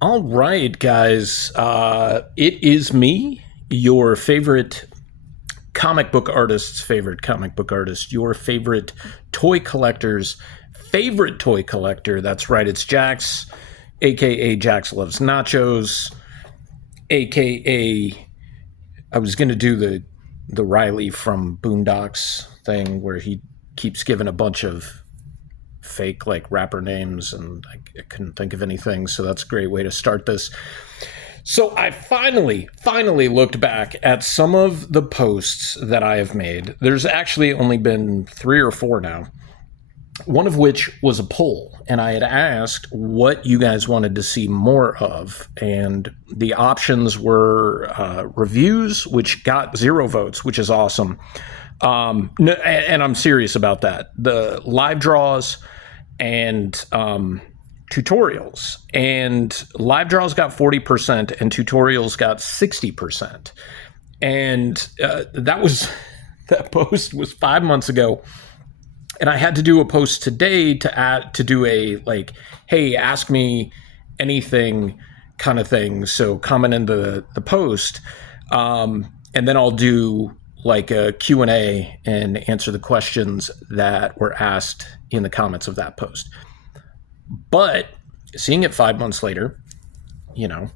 All right, guys. It is me, your favorite comic book artist's favorite comic book artist, your favorite toy collector's favorite toy collector. That's right, it's Jax, aka Jax Loves Nachos, aka I was gonna do the Riley from Boondocks thing where he keeps giving a bunch of fake like rapper names and I couldn't think of anything, so that's a great way to start this. So I finally looked back at some of the posts that I have made. There's actually only been 3 or 4 now. One of which was a poll, and I had asked what you guys wanted to see more of. And the options were reviews, which got 0 votes, which is awesome. And I'm serious about that. The live draws and tutorials, and live draws got 40% and tutorials got 60%. And that post was 5 months ago, and I had to do a post today to do a like, hey, ask me anything kind of thing. So comment in the post, and then I'll do like a Q&A and answer the questions that were asked in the comments of that post. But seeing it 5 months later, you know,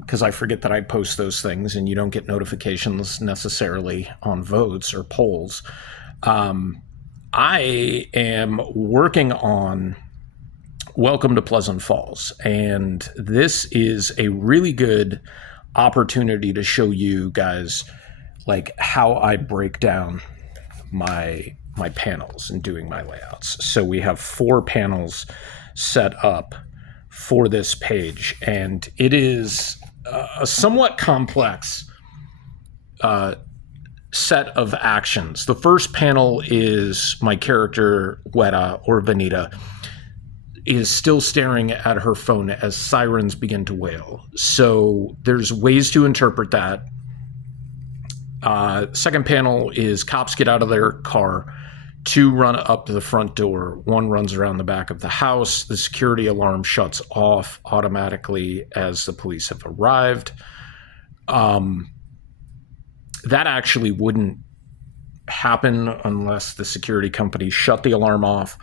because I forget that I post those things and you don't get notifications necessarily on votes or polls. I am working on Welcome to Pleasant Falls, and this is a really good opportunity to show you guys like how I break down my panels and doing my layouts. So we have 4 panels set up for this page, and it is a somewhat complex set of actions. The first panel is my character Weta, or Vanita, is still staring at her phone as sirens begin to wail. So there's ways to interpret that. Second panel is cops get out of their car, 2 run up to the front door, 1 runs around the back of the house. The security alarm shuts off automatically as the police have arrived. That actually wouldn't happen unless the security company shut the alarm off.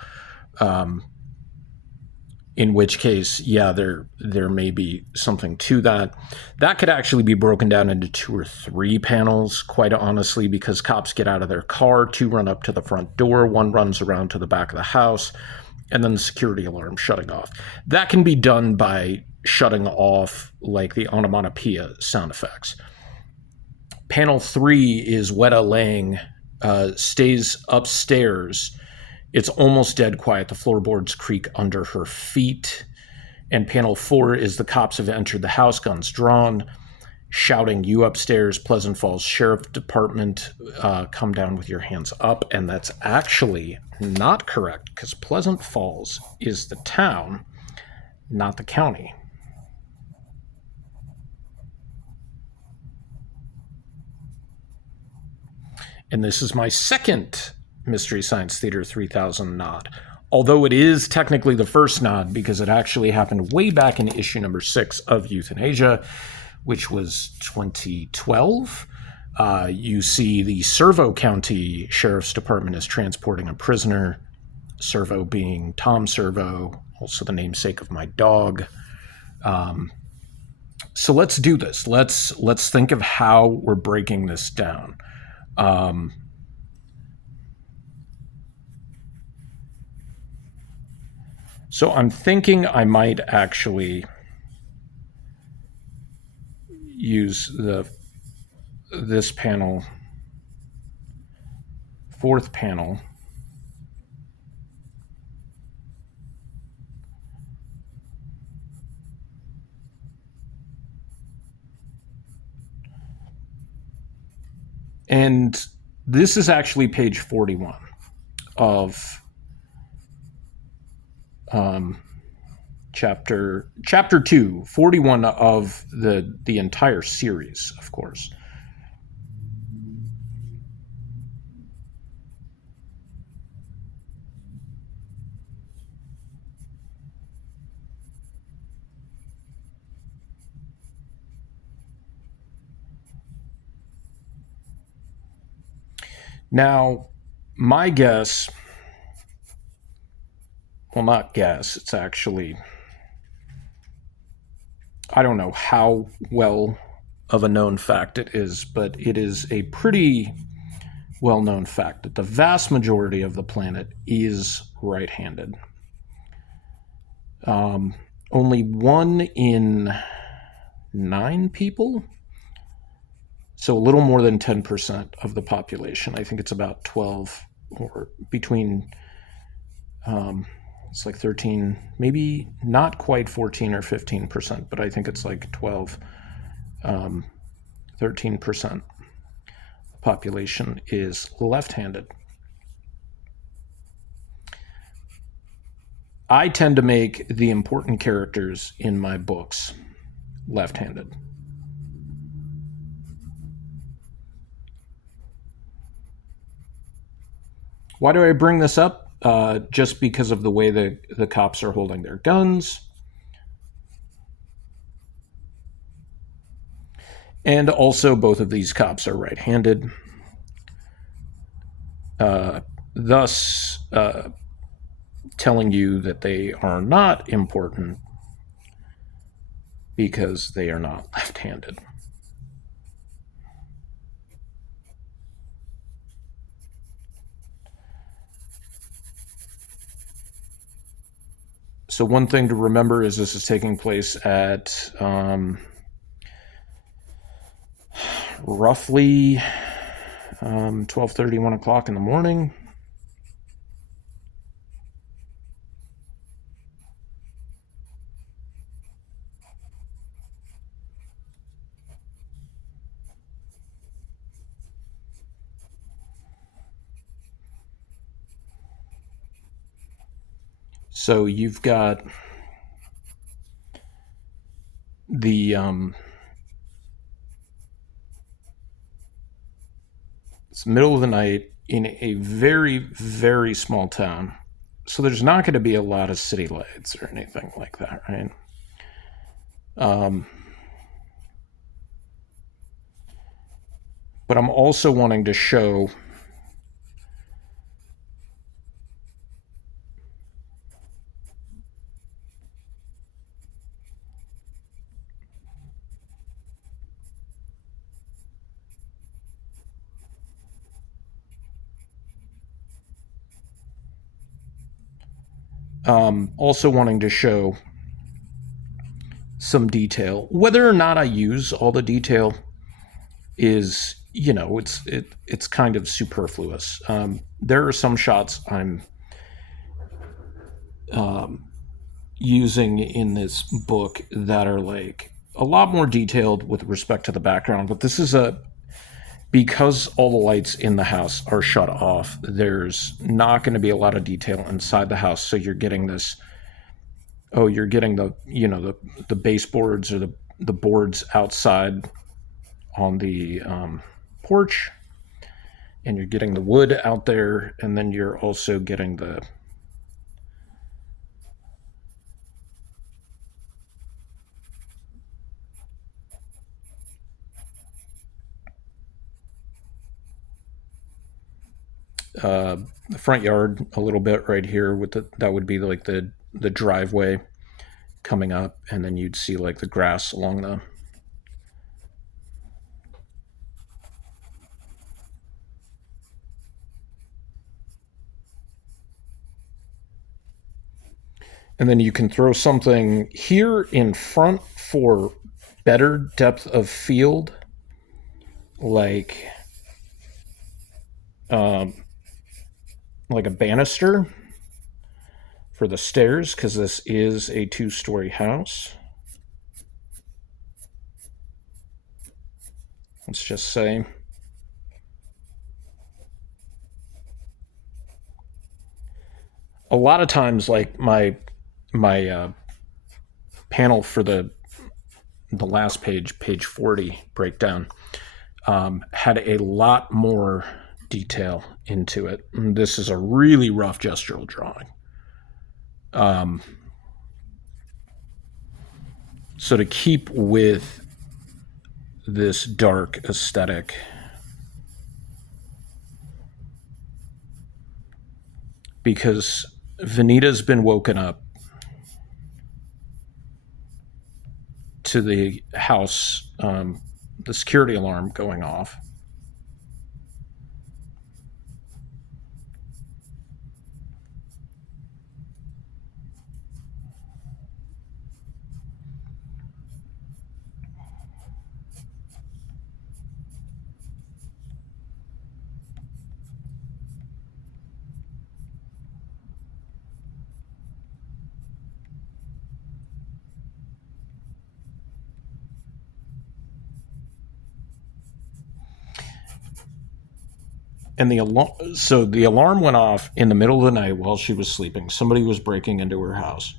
In which case, yeah, there may be something to that. That could actually be broken down into 2 or 3 panels, quite honestly, because cops get out of their car, 2 run up to the front door, 1 runs around to the back of the house, and then the security alarm shutting off. That can be done by shutting off like the onomatopoeia sound effects. Panel 3 is Weta laying, stays upstairs. It's almost dead quiet. The floorboards creak under her feet. And panel 4 is the cops have entered the house, guns drawn, shouting, "You upstairs, Pleasant Falls Sheriff Department, come down with your hands up." And that's actually not correct, because Pleasant Falls is the town, not the county. And this is my second Mystery Science Theater 3000 nod. Although it is technically the first nod, because it actually happened way back in issue number 6 of Euthanasia, which was 2012. You see the Servo County Sheriff's Department is transporting a prisoner, Servo being Tom Servo, also the namesake of my dog. So let's do this. Let's think of how we're breaking this down. So I'm thinking I might actually use this panel, 4th panel, and this is actually page 41 of chapter 2, 41 of the entire series, of course. Now, my guess, well, not guess, it's actually, I don't know how well of a known fact it is, but it is a pretty well known fact that the vast majority of the planet is right handed. Only 1 in 9 people, so a little more than 10% of the population. I think it's about 12 or between, it's like 13, maybe not quite 14 or 15%, but I think it's like 12, 13% population is left-handed. I tend to make the important characters in my books left-handed. Why do I bring this up? Just because of the way the cops are holding their guns. And also, both of these cops are right-handed. Thus, telling you that they are not important because they are not left-handed. So one thing to remember is this is taking place at roughly 12:30, 1 o'clock in the morning. So you've got the it's middle of the night in a very, very small town. So there's not going to be a lot of city lights or anything like that, right? But I'm also wanting to show some detail. Whether or not I use all the detail is, it's kind of superfluous. There are some shots I'm using in this book that are like a lot more detailed with respect to the background, but this is because all the lights in the house are shut off, there's not going to be a lot of detail inside the house. So you're getting this, you're getting the baseboards or the boards outside on the porch, and you're getting the wood out there, and then you're also getting the front yard a little bit right here with that would be like the driveway coming up, and then you'd see like the grass along the and then you can throw something here in front for better depth of field, like a banister for the stairs, because this is a 2-story house. Let's just say. A lot of times, like my panel for the last page 40 breakdown, had a lot more detail into it. And this is a really rough gestural drawing. So to keep with this dark aesthetic, because Vanita's been woken up to the house, the security alarm going off. And the alarm went off in the middle of the night while she was sleeping. Somebody was breaking into her house.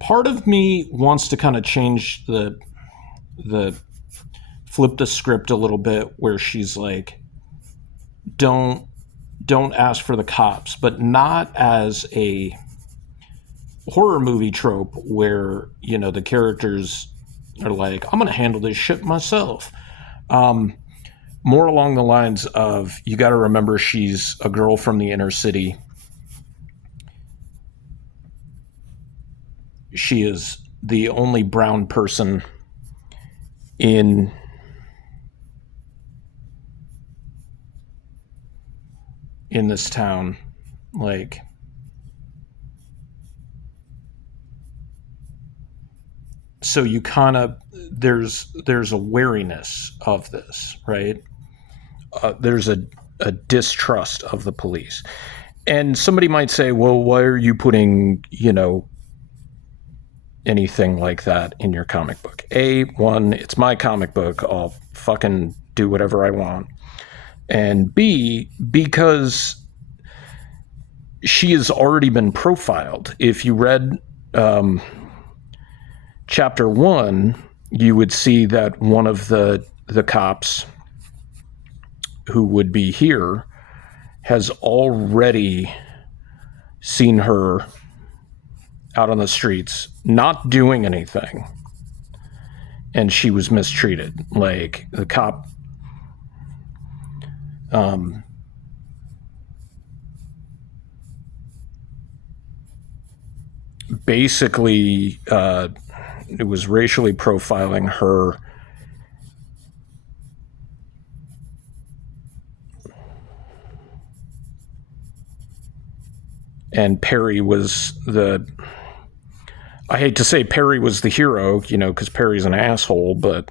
Part of me wants to kind of change the flip the script a little bit, where she's like, don't ask for the cops, but not as a horror movie trope where, you know, the characters are like, I'm gonna handle this shit myself. More along the lines of, you got to remember, she's a girl from the inner city. She is the only brown person in this town. Like, so you kind of, there's a wariness of this, right? There's a distrust of the police. And somebody might say, well, why are you putting, you know, anything like that in your comic book? One, it's my comic book. I'll fucking do whatever I want. And B, because she has already been profiled. If you read chapter 1, you would see that one of the cops who would be here has already seen her out on the streets, not doing anything, and she was mistreated. Like, the cop basically it was racially profiling her. And Perry was I hate to say Perry was the hero, you know, because Perry's an asshole, but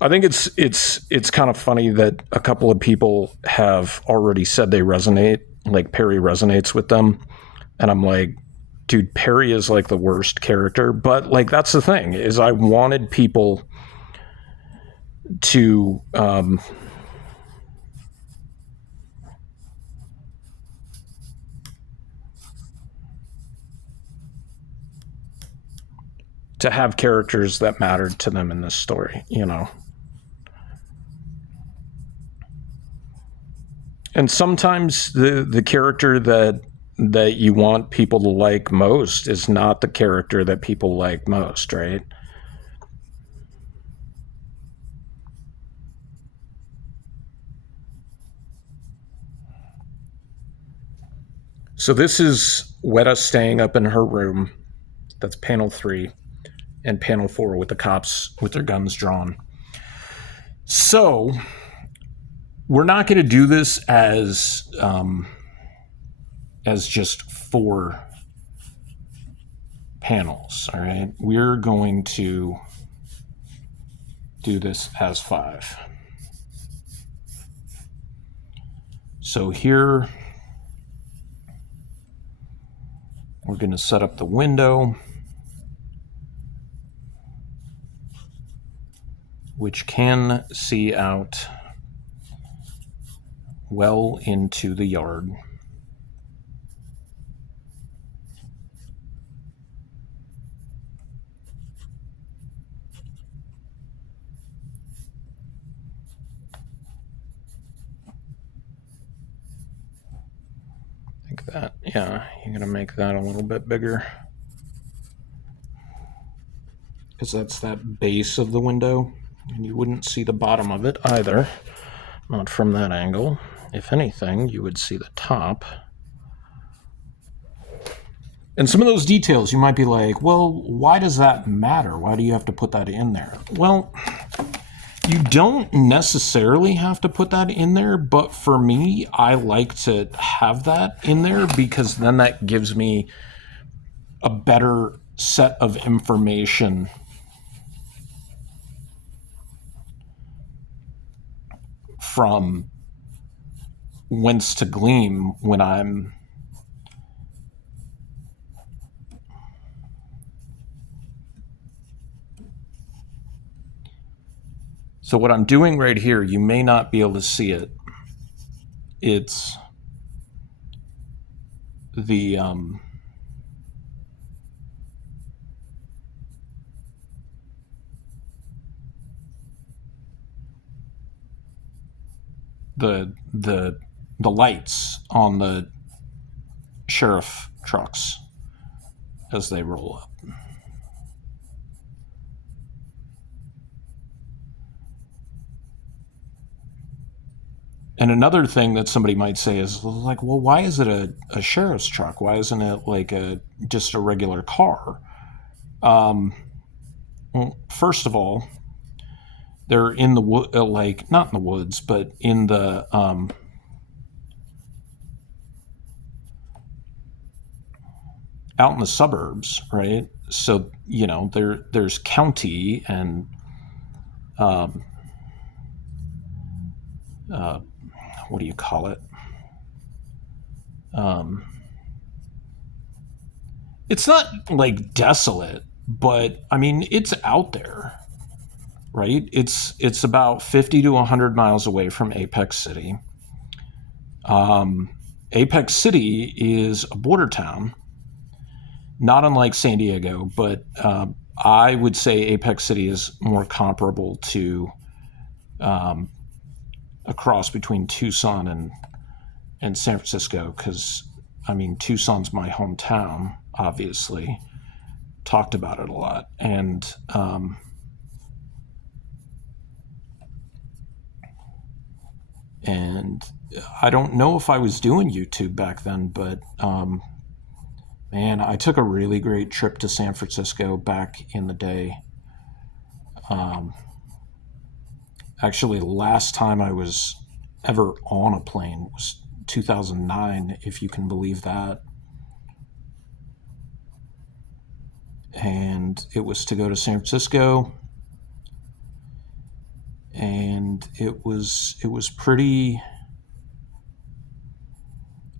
I think it's kind of funny that a couple of people have already said they resonate, like Perry resonates with them. And I'm like, dude, Perry is like the worst character. But like, that's the thing, is I wanted people to have characters that mattered to them in this story, you know. And sometimes the character that you want people to like most is not the character that people like most, right? So this is Weta staying up in her room. That's panel 3, and panel 4 with the cops with their guns drawn. So we're not going to do this as just 4 panels, all right? We're going to do this as 5. So here we're going to set up the window, which can see out well into the yard. Like that. Yeah, you're going to make that a little bit bigger. because that's that base of the window, and you wouldn't see the bottom of it either, not from that angle. If anything, you would see the top. And some of those details, you might be like, well, why does that matter? Why do you have to put that in there? Well, you don't necessarily have to put that in there, but for me, I like to have that in there because then that gives me a better set of information from whence to glean when I'm so what I'm doing right here, you may not be able to see it. It's the lights on the sheriff trucks as they roll up. And another thing that somebody might say is like, well, why is it a sheriff's truck? Why isn't it like just a regular car? Well, first of all, they're in the wood, like not in the woods, but in the out in the suburbs, right? So there's county and what do you call it? It's not like desolate, but I mean it's out there, right? It's about 50 to 100 miles away from Apex City. Apex City is a border town, not unlike San Diego, but I would say Apex City is more comparable to a cross between Tucson and San Francisco, because I mean Tucson's my hometown, obviously. Talked about it a lot, and I don't know if I was doing YouTube back then, but man, I took a really great trip to San Francisco back in the day. Actually, last time I was ever on a plane was 2009, if you can believe that. And it was to go to San Francisco, and it was pretty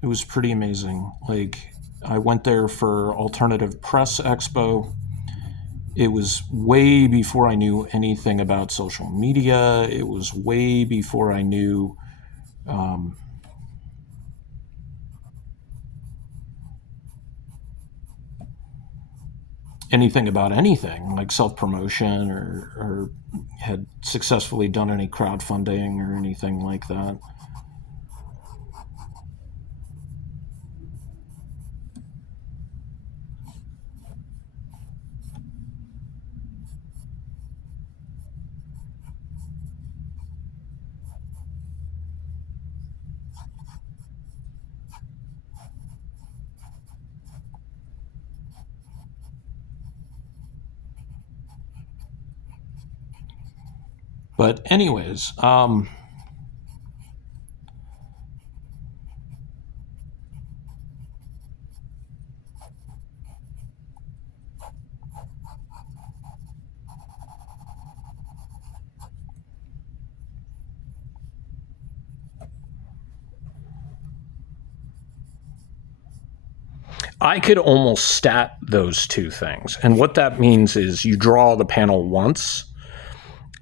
amazing. Like, I went there for Alternative Press Expo. It was way before I knew anything about social media. It was way before I knew anything about anything, like self-promotion or had successfully done any crowdfunding or anything like that. But anyways, I could almost stat those two things. And what that means is you draw the panel once,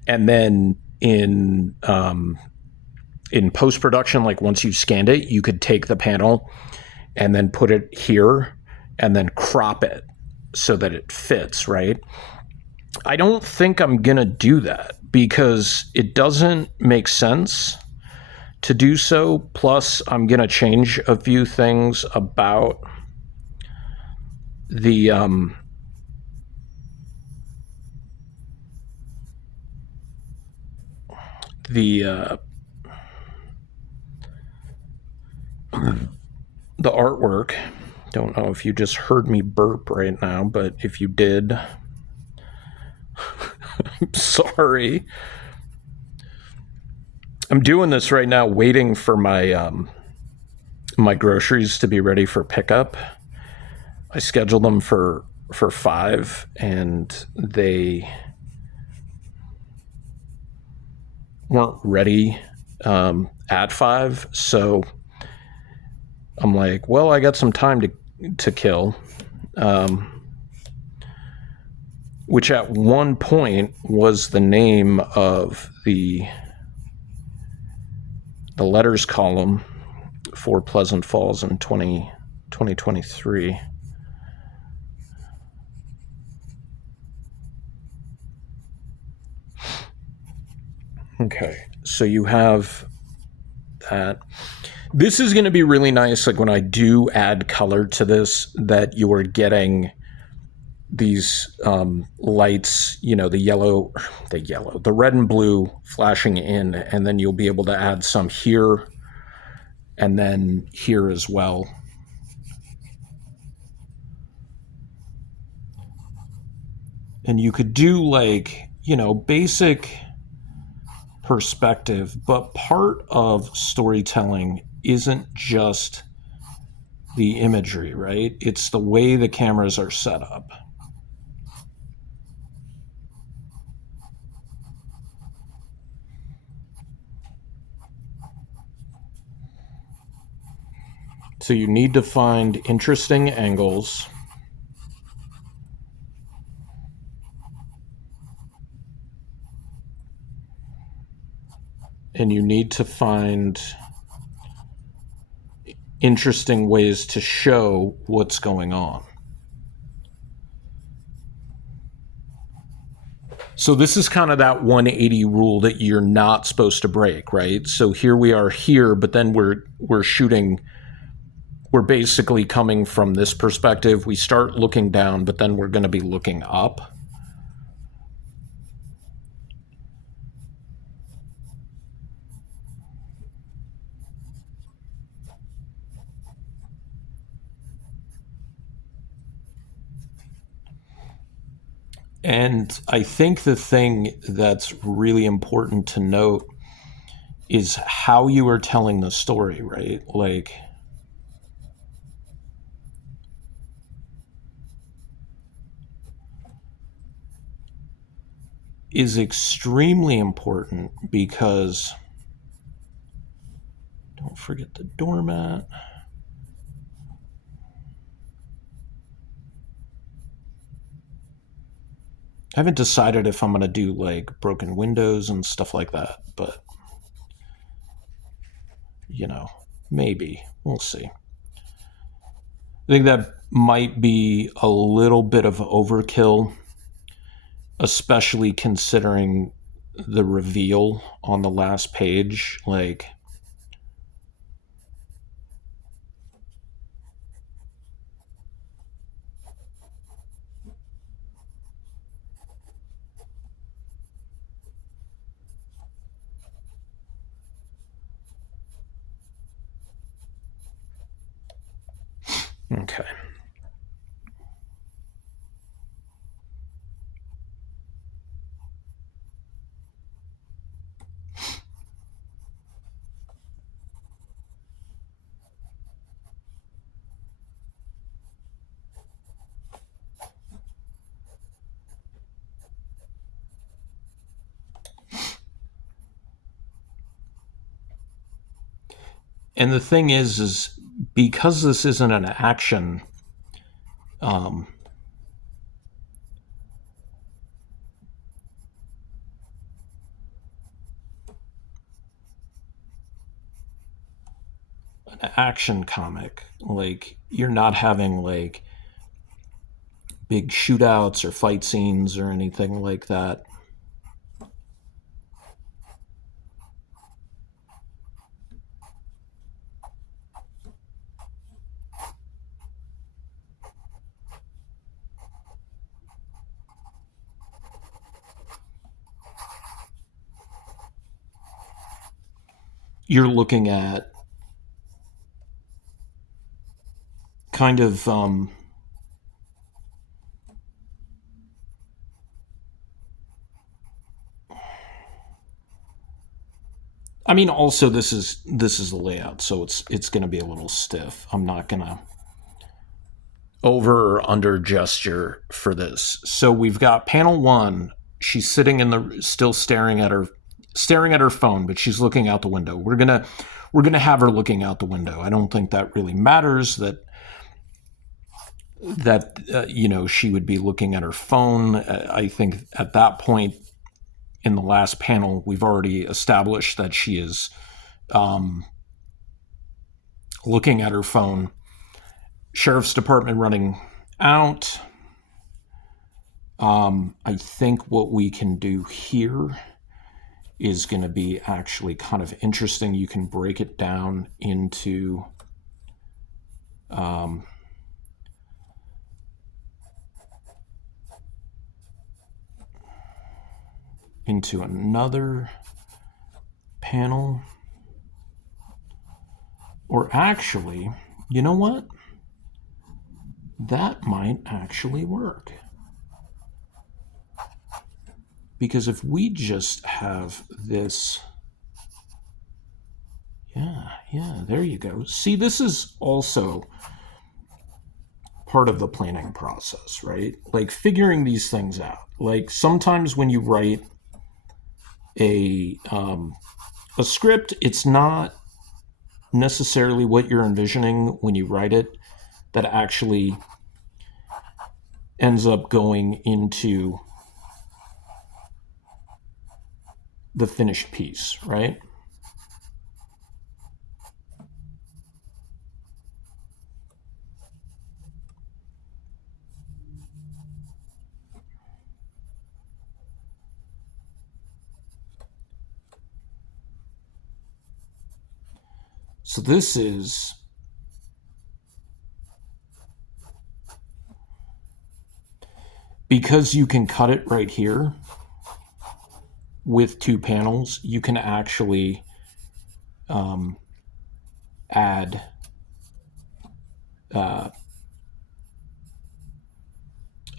and then in post-production, like once you've scanned it, you could take the panel and then put it here and then crop it so that it fits, right? I don't think I'm going to do that because it doesn't make sense to do so. Plus, I'm going to change a few things about the the the artwork. Don't know if you just heard me burp right now, but if you did, I'm sorry. I'm doing this right now, waiting for my my groceries to be ready for pickup. I scheduled them for 5, and they weren't ready at 5. So I'm like, well, I got some time to kill. Which at one point was the name of the letters column for Pleasant Falls in 2023. Okay, so you have that. This is going to be really nice, like when I do add color to this, that you are getting these lights, you know, the red and blue flashing in, and then you'll be able to add some here and then here as well. And you could do like, you know, basic perspective, but part of storytelling isn't just the imagery, right? It's the way the cameras are set up. So you need to find interesting angles. And you need to find interesting ways to show what's going on. So this is kind of that 180 rule that you're not supposed to break, right? So here we are here, but then we're shooting, we're basically coming from this perspective. We start looking down, but then we're going to be looking up. And I think the thing that's really important to note is how you are telling the story, right? Like, is extremely important, because don't forget the doormat. I haven't decided if I'm going to do like broken windows and stuff like that, but you know, maybe. We'll see. I think that might be a little bit of overkill, especially considering the reveal on the last page. Like, okay. And the thing is because this isn't an action, an action comic, like you're not having like big shootouts or fight scenes or anything like that. you're looking at kind of I mean, also this is a layout, so it's going to be a little stiff. I'm not going to over or under gesture for this. So we've got panel 1. She's sitting in the still staring at her phone, but she's looking out the window. We're going to have her looking out the window. I don't think that really matters that she would be looking at her phone. I think at that point in the last panel, we've already established that she is looking at her phone. Sheriff's Department running out. I think what we can do here is going to be actually kind of interesting. You can break it down into another panel. Or actually, you know what? That might actually work. Because if we just have this, yeah, there you go. See, this is also part of the planning process, right? Like figuring these things out. Like sometimes when you write a script, it's not necessarily what you're envisioning when you write it that actually ends up going into the finished piece, right? So this is because you can cut it right here with 2 panels, you can actually add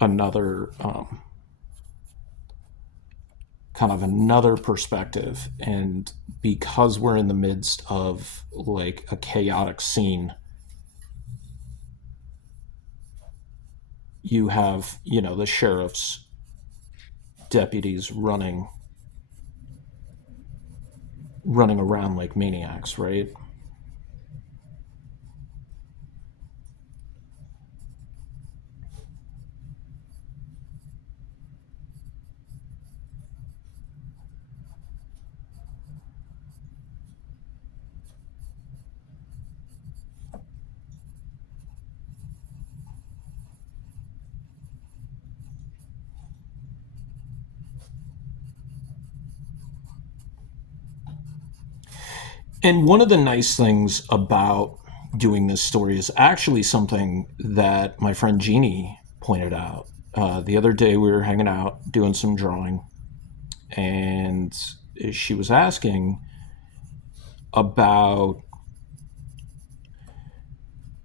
another kind of another perspective. And because we're in the midst of like a chaotic scene, you have, the sheriff's deputies running around like maniacs, right? And one of the nice things about doing this story is actually something that my friend Jeannie pointed out. The other day we were hanging out doing some drawing, and she was asking about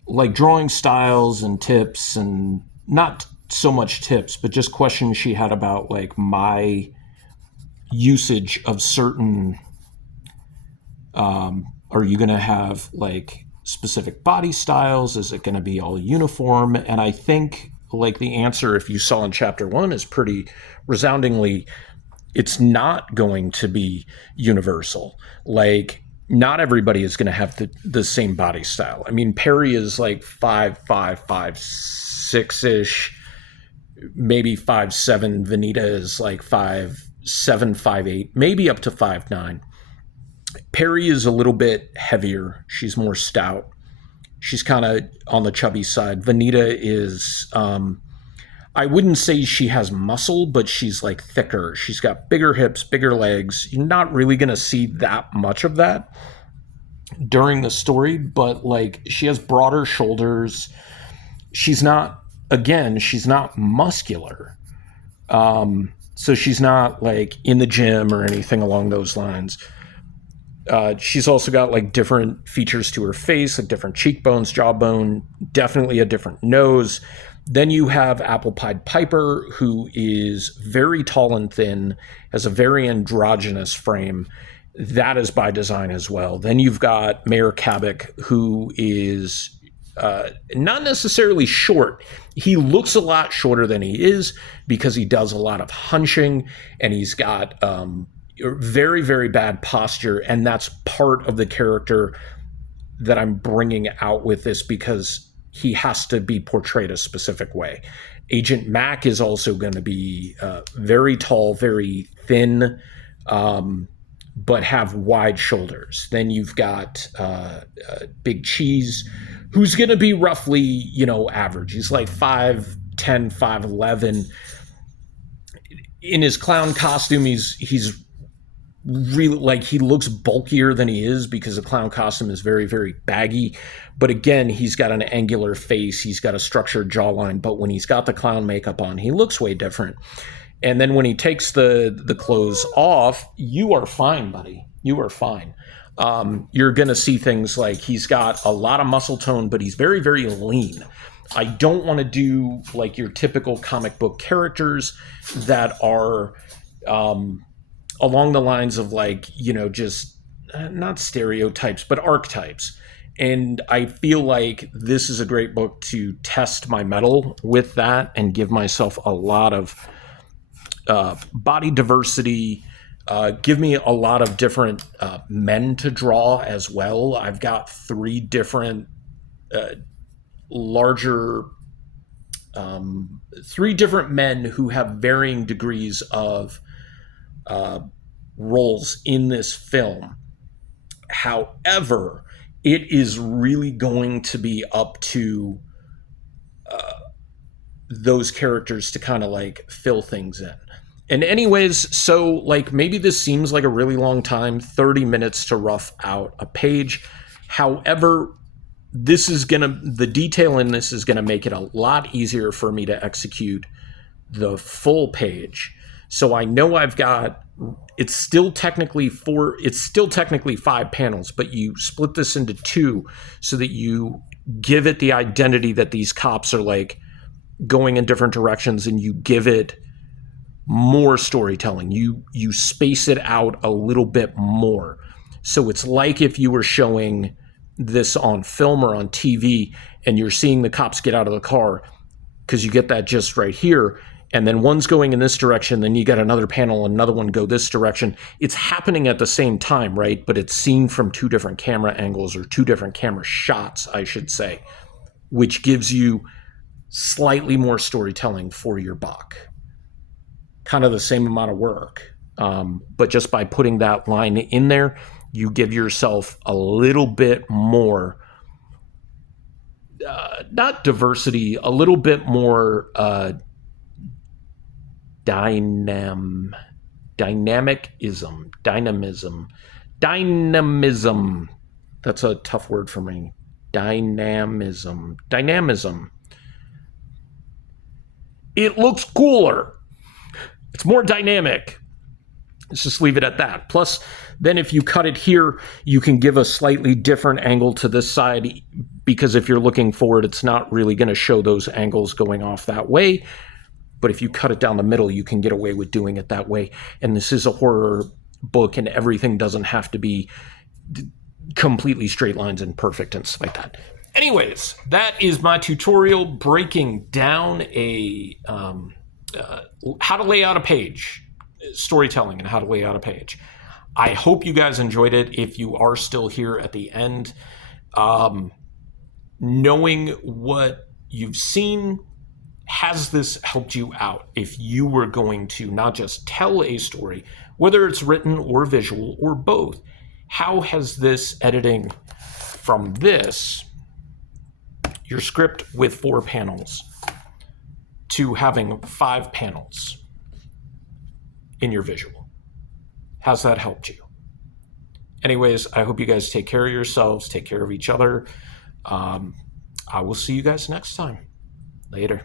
like drawing styles and tips, and not so much tips, but just questions she had about like my usage of certain are you going to have like specific body styles? Is it going to be all uniform? And I think like the answer, if you saw in chapter 1, is pretty resoundingly, it's not going to be universal. Like not everybody is going to have the same body style. I mean, Perry is like 5'5", 5'6"-ish, maybe 5'7". Vanita is like 5'7", 5'8", maybe up to 5'9". Perry is a little bit heavier. She's more stout. She's kind of on the chubby side. Vanita is, I wouldn't say she has muscle, but she's like thicker. She's got bigger hips, bigger legs. You're not really going to see that much of that during the story, but like she has broader shoulders. She's not muscular. So she's not like in the gym or anything along those lines. She's also got like different features to her face, like different cheekbones, jawbone, definitely a different nose. Then you have Apple Pied Piper, who is very tall and thin, has a very androgynous frame. That is by design as well. Then you've got Mayor Kabik, who is not necessarily short. He looks a lot shorter than he is because he does a lot of hunching, and he's got very, very bad posture. And that's part of the character that I'm bringing out with this because he has to be portrayed a specific way. Agent Mac is also going to be very tall, very thin, but have wide shoulders. Then you've got Big Cheese, who's going to be roughly, average. He's like 5'10", 5'11". In his clown costume, he's really, like, he looks bulkier than he is because the clown costume is very, very baggy. But again, he's got an angular face, he's got a structured jawline, but when he's got the clown makeup on, he looks way different. And then when he takes the clothes off, you are fine, buddy. You are fine. You're going to see things like he's got a lot of muscle tone, but he's very, very lean. I don't want to do like your typical comic book characters that are along the lines of like, just not stereotypes, but archetypes. And I feel like this is a great book to test my mettle with that and give myself a lot of body diversity, give me a lot of different men to draw as well. I've got 3 different three different men who have varying degrees of roles in this film. However, it is really going to be up to those characters to kind of like fill things in. And anyways, so like maybe this seems like a really long time, 30 minutes to rough out a page. However, the detail in this is gonna make it a lot easier for me to execute the full page. So I know I've got, it's still technically 5 panels, but you split this into 2 so that you give it the identity that these cops are like going in different directions, and you give it more storytelling. You space it out a little bit more. So it's like if you were showing this on film or on TV and you're seeing the cops get out of the car, because you get that just right here, and then one's going in this direction, then you get another panel, another one go this direction. It's happening at the same time, right? But it's seen from 2 different camera angles, or 2 different camera shots, I should say, which gives you slightly more storytelling for your buck. Kind of the same amount of work, but just by putting that line in there, you give yourself a little bit more, not diversity, a little bit more dynamism. That's a tough word for me. Dynamism. It looks cooler. It's more dynamic. Let's just leave it at that. Plus, then if you cut it here, you can give a slightly different angle to this side, because if you're looking forward, it's not really going to show those angles going off that way. But if you cut it down the middle, you can get away with doing it that way. And this is a horror book, and everything doesn't have to be completely straight lines and perfect and stuff like that. Anyways, that is my tutorial breaking down a how to lay out a page, storytelling and how to lay out a page. I hope you guys enjoyed it. If you are still here at the end, knowing what you've seen, has this helped you out if you were going to not just tell a story, whether it's written or visual or both? How has this editing from this, your script with 4 panels, to having 5 panels in your visual, how's that helped you? Anyways, I hope you guys take care of yourselves, take care of each other. I will see you guys next time. Later.